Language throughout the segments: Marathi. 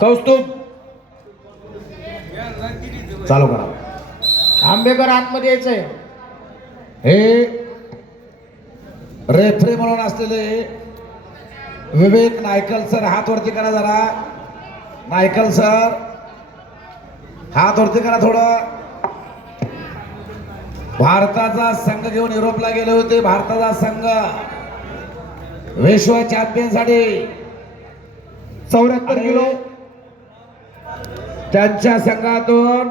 कौस्तुभ। चालू करा. आंबेकर आतमध्ये यायचंय. हे रेफरी म्हणून असलेले विवेक नायकल सर हात वरती करा जरा. नायकल सर हात वरती करा थोडं. भारताचा संघ घेऊन युरोपला गेले होते भारताचा संघ. विश्व चॅम्पियनसाठी. चौऱ्याहत्तर किलो. त्यांच्या संघातून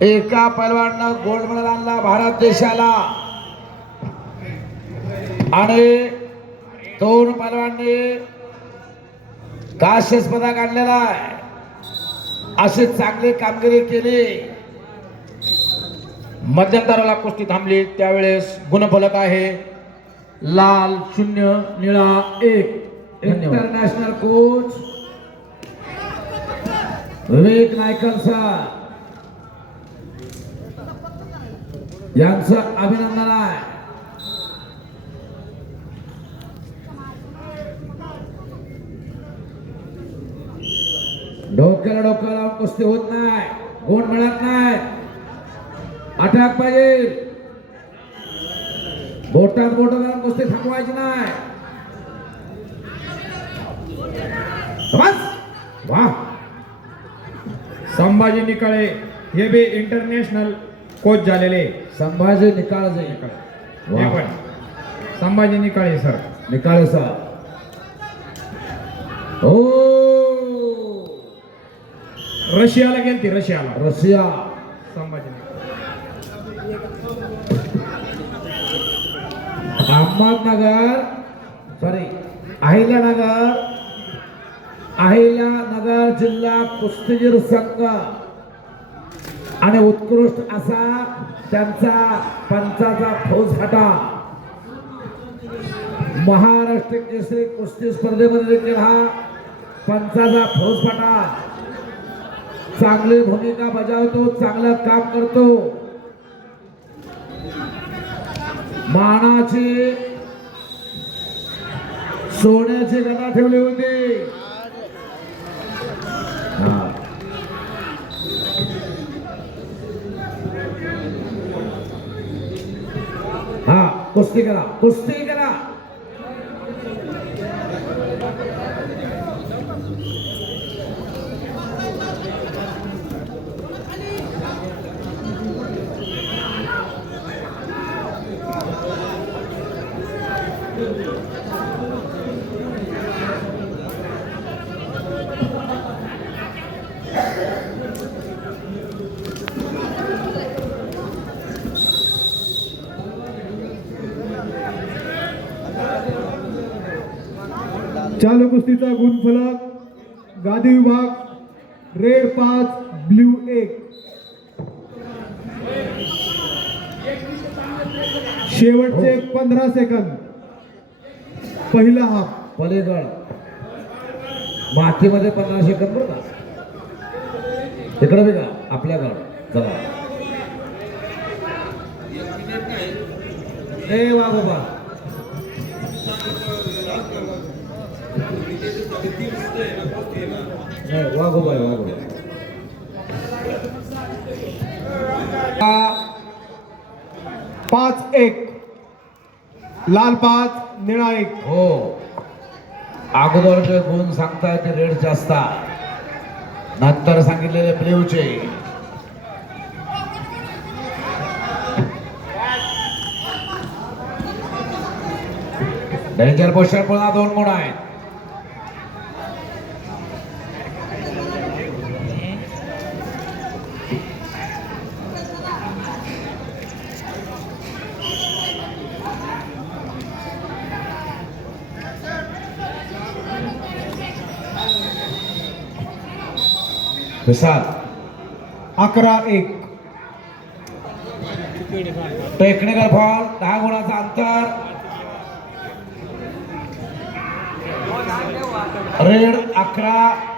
एका पैलवान गोल्ड मेडल आणला भारत देशाला. आणि दोन पैलवांनी काश्य पदक आणलेला आहे. अशी चांगली कामगिरी केली. मध्यंतराला कुस्ती थांबली. त्यावेळेस गुणफलक आहे. लाल शून्य निळा एक. इंटरनॅशनल कोच विवेक नायकल अभिनंदन आहे. डोक्याला डोक्याला कुस्ती होत नाही. गुण मिळत नाही. अटॅक पाहिजे. बोटात बोट कुस्ती थांबवायची नाही. बस. वा संभाजी निकाळे हे बी इंटरनॅशनल कोच झालेले. संभाजी निकाळ हे. पण. संभाजी निकाळे सर निकाळे सर हो रशियाला गेलती रशियाला. रशिया. संभाजी अहमदनगर. सॉरी अहिल्यानगर. अहिल्यानगर जिल्हा कुस्तीगीर संघ. आणि उत्कृष्ट असा त्यांचा पंचाचा फौजफाटा महाराष्ट्र केसरी कुस्ती स्पर्धेमध्ये देखील हा पंचाचा फौजफाटा चांगली भूमिका बजावतो चांगलं काम करतो. मानाची सोन्याची गदा ठेवली होती हा. हा कुस्ती करा कुस्ती चालू कुस्तीचा गुणफलक गादी विभाग रेड पाच ब्ल्यू एक. शेवटचे पंधरा सेकंद. पहिला हाफ पलीकड मातीमध्ये पंधरा सेकंद बरं का? इकडं बघा आपल्याकडं चला. ए वा बाबा. नाही वाघोबा वाघोबा पाच एक. लाल पाच निळा एक. हो. अगोदरचे गुण सांगताय ते रेड जास्त नंतर सांगितलेले ब्ल्यूचे. डेंजर पोस्टर पुन्हा दोन गुण आहेत. विशाल. अकरा एक. टेक्निकल फॉल दहा गुणाचा अंतर. रेड अकरा.